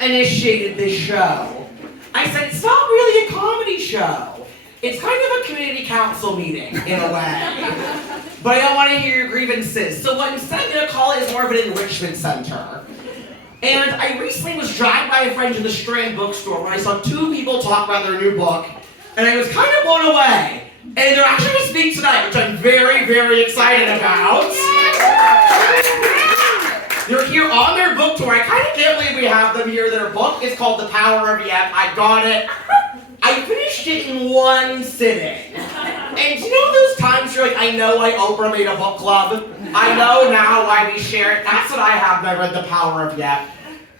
initiated this show. I said, it's not really a comedy show. It's kind of a community council meeting, in a way. But I don't want to hear your grievances. So what instead I'm going to call it is more of an enrichment center. And I recently was dragged by a friend to the Strand bookstore when I saw two people talk about their new book, and I was kind of blown away. And they're actually going to speak tonight, which I'm very, very excited about. They're here on their book tour. I kind of can't believe we have them here. Their book is called The Power of Yep. I got it. I finished it in one sitting. And you know those times you're like, I know why Oprah made a book club. I know now why we share it. That's what I have when I read The Power of Yep.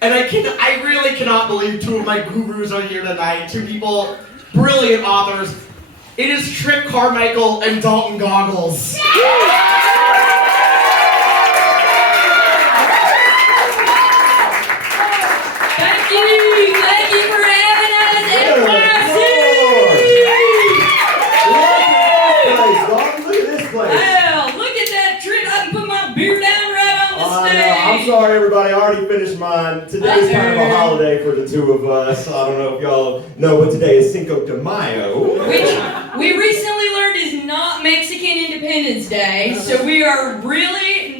And I really cannot believe two of my gurus are here tonight. Two people, brilliant authors. It is Trip Carmichael and Dalton Goggles. Thank you for having us at NYC. Look at this place. Wow, look at that Trip. I can put my beer down right on the stage. I'm sorry, everybody. I already finished mine. Today's kind of a holiday for the two of us. I don't know if y'all know, but today is Cinco de Mayo. Which we recently learned is not Mexican Independence Day, so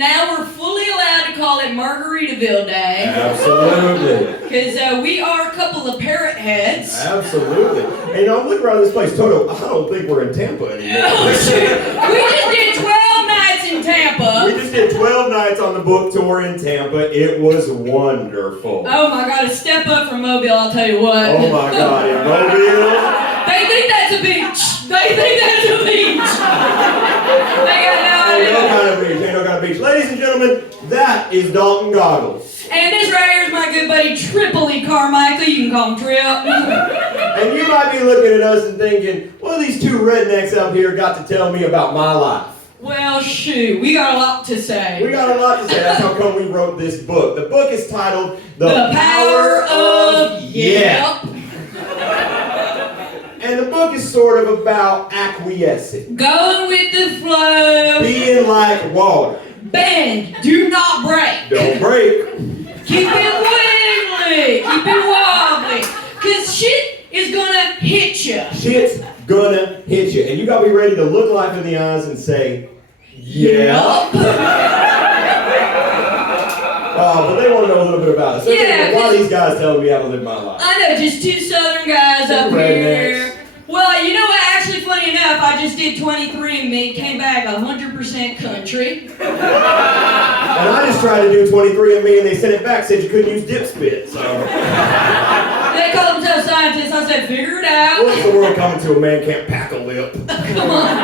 now we're fully allowed to call it Margaritaville Day. Absolutely. Because we are a couple of parrot heads. Absolutely. And I'm looking around this place, Toto, I don't think we're in Tampa anymore. We just did 12 nights in Tampa. We just did 12 nights on the book tour in Tampa. It was wonderful. Oh my God, a step up from Mobile, I'll tell you what. Oh my God, in Mobile? They think that's a beach. They think that's a beach. They got no idea. Ain't no kind of beach. Ain't no kind of beach. Ladies and gentlemen, that is Dalton Goggles. And this right here is my good buddy Tripoli Carmichael. You can call him Trip. And you might be looking at us and thinking, what have these two rednecks up here got to tell me about my life? Well, shoot, we got a lot to say. We got a lot to say. That's how come we wrote this book. The book is titled The Power of Yep. And the book is sort of about acquiescing. Going with the flow. Being like water. Bend. Do not break. Don't break. Keep it wiggly. Keep it wobbly. Because shit is gonna hit you. Shit's gonna hit you. And you gotta be ready to look life in the eyes and say, yeah. But they want to know a little bit about us. Yeah, a lot of these guys telling me how to live my life. I know, just two southern guys up here. Well, you know what? Actually, funny enough, I just did 23andMe, came back 100% country. And I just tried to do 23andMe and they sent it back, said you couldn't use dip spit, so. They call themselves scientists. I said, figure it out. What's the world coming to a man can't pack a lip? Come on.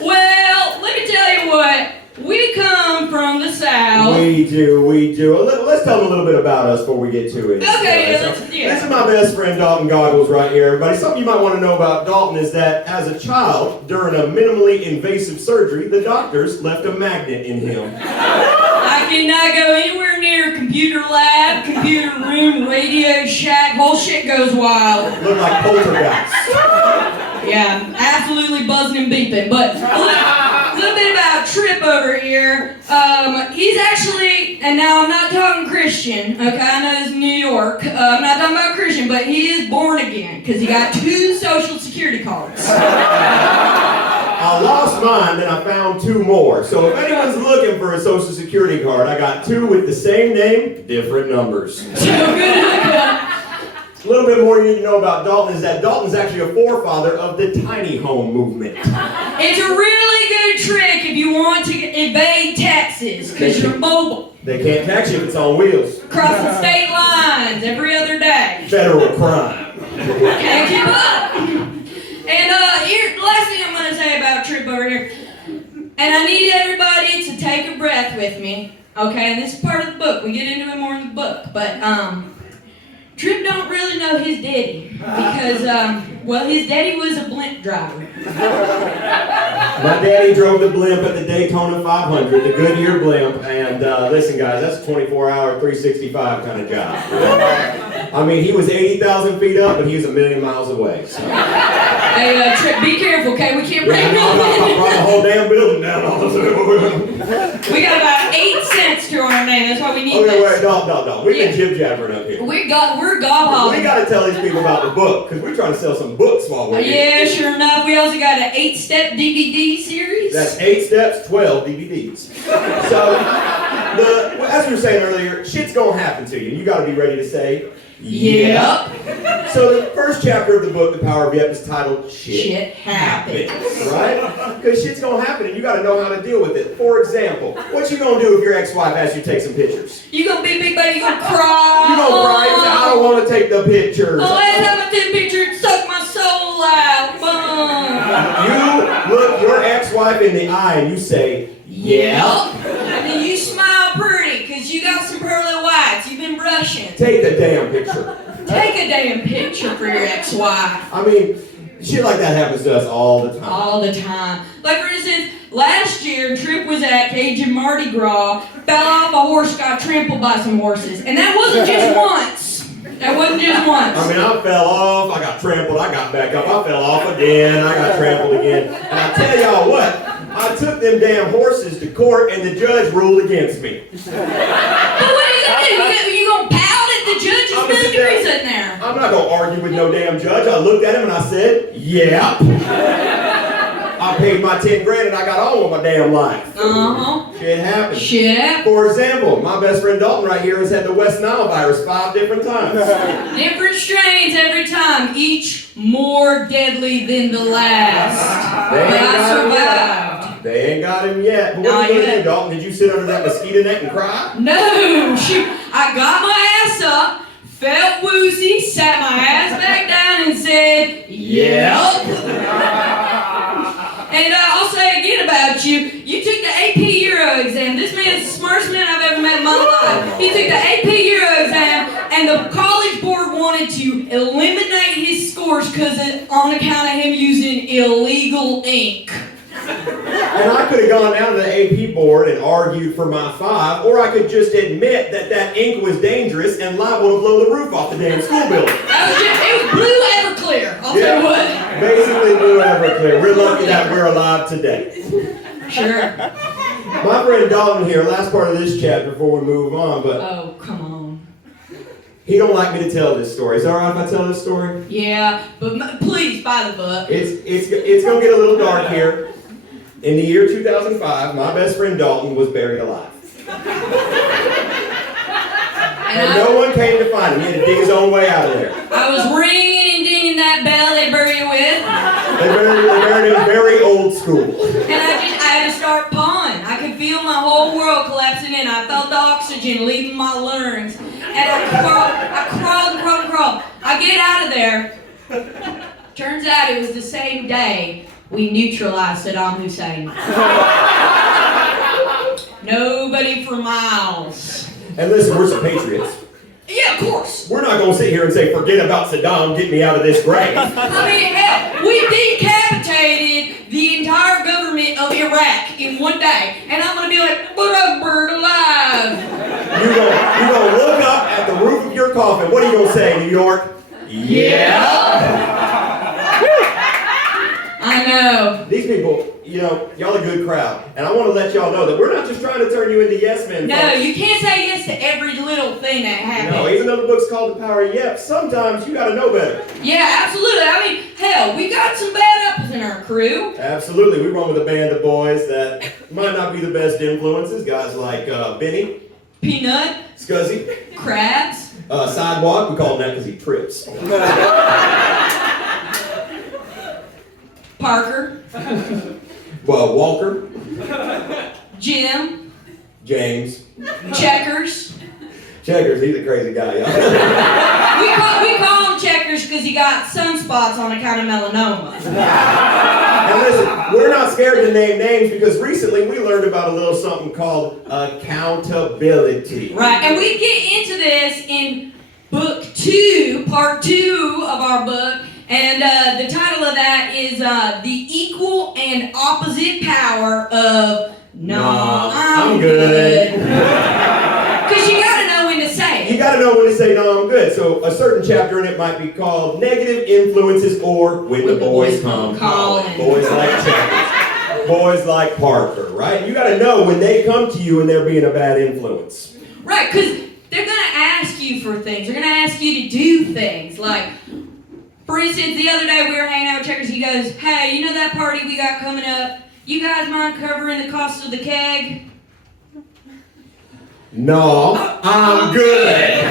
Well, let me tell you what. We come from the South. We do. Let's tell them a little bit about us before we get to it. Okay, This is my best friend, Dalton Goggles, right here, everybody. Something you might want to know about Dalton is that as a child, during a minimally invasive surgery, the doctors left a magnet in him. I cannot go anywhere near a computer lab, computer room, radio shack. Whole shit goes wild. Look like poltergeist. Yeah, absolutely buzzing and beeping. But a little bit about Trip over here. He's actually, and now I'm not talking Christian, okay? I know this is New York. I'm not talking about Christian, but he is born again because he got 2 social security cards. I lost mine, then I found 2 more. So if anyone's looking for a social security card, I got 2 with the same name, different numbers. So good. A little bit more you need to know about Dalton is that Dalton's actually a forefather of the tiny home movement. It's a really good trick if you want to evade taxes, because you're mobile. They can't tax you if it's on wheels. Crossing state lines every other day. Federal crime. Can't keep up. And here, the last thing I'm going to say about Trip over here, and I need everybody to take a breath with me, okay? And this is part of the book. We get into it more in the book, but Trip don't really know his daddy because, his daddy was a blimp driver. My daddy drove the blimp at the Daytona 500, the Goodyear blimp, and listen guys, that's a 24-hour, 365 kind of job. I mean, he was 80,000 feet up, but he was a million miles away. So. Hey, Trip, be careful, okay? We can't break I brought the whole damn building down all of a sudden. We got about 8 cents to our name, that's why we need Okay, this. wait, no. We've been jib-jabbering up here. We're gob We got to tell these people about the book, because we're trying to sell some books while we're here. Yeah, sure enough. We also got an 8-step DVD series. That's 8 steps, 12 DVDs. So, as we were saying earlier, shit's gonna happen to you. You got to be ready to say, Yep. So the first chapter of the book, The Power of Yep, is titled Shit happens. Right? Because shit's gonna happen and you gotta know how to deal with it. For example, what you gonna do if your ex-wife asks you to take some pictures? You gonna be a big baby, you gonna cry. You gonna cry and say, I don't wanna take the pictures. Oh, last time I took a picture, it sucked my soul out. You look your ex-wife in the eye and you say, Yep. And then you smile pretty, because you got some pearly whites. You've been brushing. take the damn picture. Take a damn picture for your ex-wife. I mean, shit like that happens to us all the time. All the time. Like, for instance, last year, Trip was at Cajun Mardi Gras, fell off a horse, got trampled by some horses. And that wasn't just once. That wasn't just once. I mean, I fell off, I got trampled, I got back up, I fell off again, I got trampled again. And I tell y'all what, I took them damn horses to court and the judge ruled against me. But what are you gonna do? You gonna pout at the judge? There's no degrees in there. I'm not gonna argue with no damn judge. I looked at him and I said, yeah. I paid my 10 grand and I got on with my damn life. Shit happens. Shit happens. For example, my best friend Dalton right here has had the West Nile virus 5 different times. Different strains every time, each more deadly than the last. But I survived. They ain't got him yet. But what are you gonna do, Dalton? Did you sit under that mosquito net and cry? No, shoot. I got my ass up, felt woozy, sat my ass back down and said, yep. And I'll say again about you, you took the AP Euro exam. This man's the smartest man I've ever met in my life. He took the AP Euro exam, and the college board wanted to eliminate his scores on account of him using illegal ink. And I could have gone down to the AP board and argued for my 5, or I could just admit that that ink was dangerous and liable to blow the roof off the damn school building. It was blue Everclear, I'll tell you what. Basically blue Everclear. We're lucky that we're alive today. Sure. My friend Dalton here, last part of this chapter before we move on, but Oh, come on. he don't like me to tell this story. Is it alright if I tell this story? Yeah, but please buy the book. It's gonna get a little dark here. In the year 2005, my best friend Dalton was buried alive. And no one came to find him. He had to dig his own way out of there. I was ringing and dinging that bell they bury you with. They buried him very old school. And I had to start pawing. I could feel my whole world collapsing in. I felt the oxygen leaving my lungs. And I crawled. I get out of there. Turns out it was the same day we neutralized Saddam Hussein. Nobody for miles. And listen, we're some patriots. Yeah, of course. We're not going to sit here and say, forget about Saddam, get me out of this grave. I mean, hell, we decapitated the entire government of Iraq in one day. And I'm going to be like, but a bird alive. You're going to look up at the roof of your coffin. What are you going to say, New York? Yeah. I know. These people, y'all a good crowd. And I want to let y'all know that we're not just trying to turn you into yes men. No, folks. you can't say yes to every little thing that happens. No, even though the book's called The Power of Yep, sometimes you got to know better. Yeah, absolutely. I mean, hell, we got some bad apples in our crew. Absolutely. We run with a band of boys that might not be the best influences. Guys like Benny, Peanut, Scuzzy, Crabs, Sidewalk. We call him that because he trips. Parker, Well, Walker, Jim, James, Checkers. Checkers. He's a crazy guy, y'all. We call him Checkers because he got sunspots on account of melanoma. And listen, we're not scared to name names because recently we learned about a little something called accountability. Right, and we get into this in book 2, part 2 of our book. And the title of that is The Equal and Opposite Power of No, I'm good. Because you got to know when to say it. You got to know when to say, no, I'm good. So a certain chapter in it might be called Negative Influences or When the Boys Come Calling. Boys like Checkers. Boys like Parker, right? You got to know when they come to you and they're being a bad influence. Right, because they're going to ask you for things. They're going to ask you to do things. Like, for instance, the other day we were hanging out with Checkers. He goes, hey, you know that party we got coming up? You guys mind covering the cost of the keg? No, I'm good.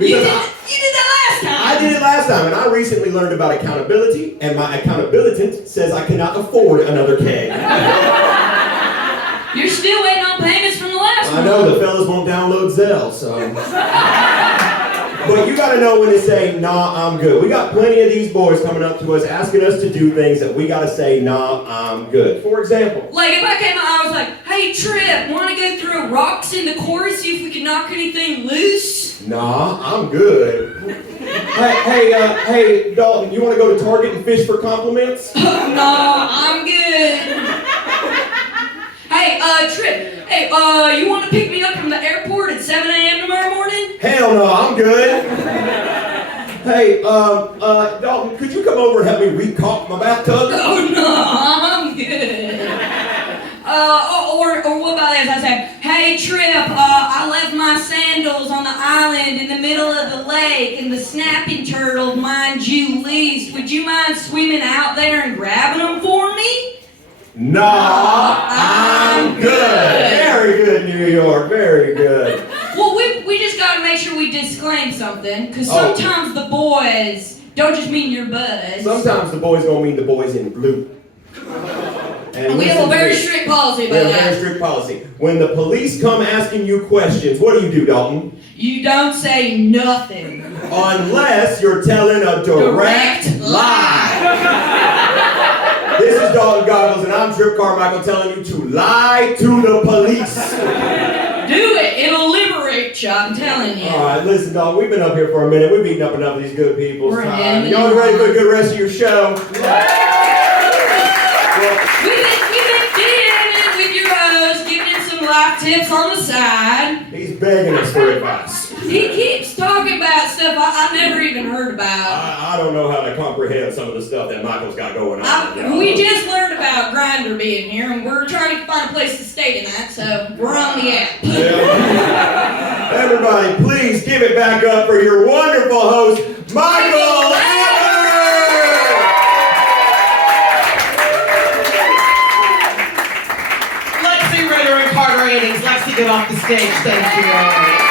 You Because did that last time. I did it last time, and I recently learned about accountability, and my accountability says I cannot afford another keg. You're still waiting on payments from the last one. I know, the fellas won't download Zelle, so. But you gotta know when to say, nah, I'm good. We got plenty of these boys coming up to us asking us to do things that we gotta say, nah, I'm good. For example. Like if I came out, I was like, hey Trip, wanna go throw rocks in the chorus, see if we can knock anything loose? Nah, I'm good. Hey, Dalton, you wanna go to Target and fish for compliments? No, I'm good. Hey, Trip, hey, you wanna pick me up from the airport at 7 a.m. tomorrow morning? Hell no, I'm good. Hey, Dalton, could you come over and help me re-caulk my bathtub? Oh no, I'm good. Or what about this? I say, hey Trip, I left my sandals on the island in the middle of the lake and the snapping turtle, mind you, least. Would you mind swimming out there and grabbing them for me? Nah, I'm good. Very good, New York, very good. Well, we just gotta make sure we disclaim something, because sometimes the boys don't just mean your buzz. Sometimes the boys gonna mean the boys in blue. And we have a very strict policy about that. Very strict policy. When the police come asking you questions, what do, Dalton? You don't say nothing. Unless you're telling a direct lie. This is Dalton Goggles, and I'm Trip Carmichael telling you to lie to the police. Do it. It'll liberate you, I'm telling you. All right, listen, dog, we've been up here for a minute. We've beaten up enough of these good people's We're time. Y'all ready for a good rest of your show? We've been DMing it with your host, giving him some life tips on the side. He's begging us for advice. He keeps talking about stuff I never even heard about. I don't know how to comprehend some of the stuff that Michael's got going on. We just learned about Grindr being here, and we're trying to find a place to stay tonight, so we're on the app. Yeah. Everybody, please give it back up for your wonderful host, Michael Abber! Lexi Ritter and Carter Aidings. Lexi, get off the stage. Thank you.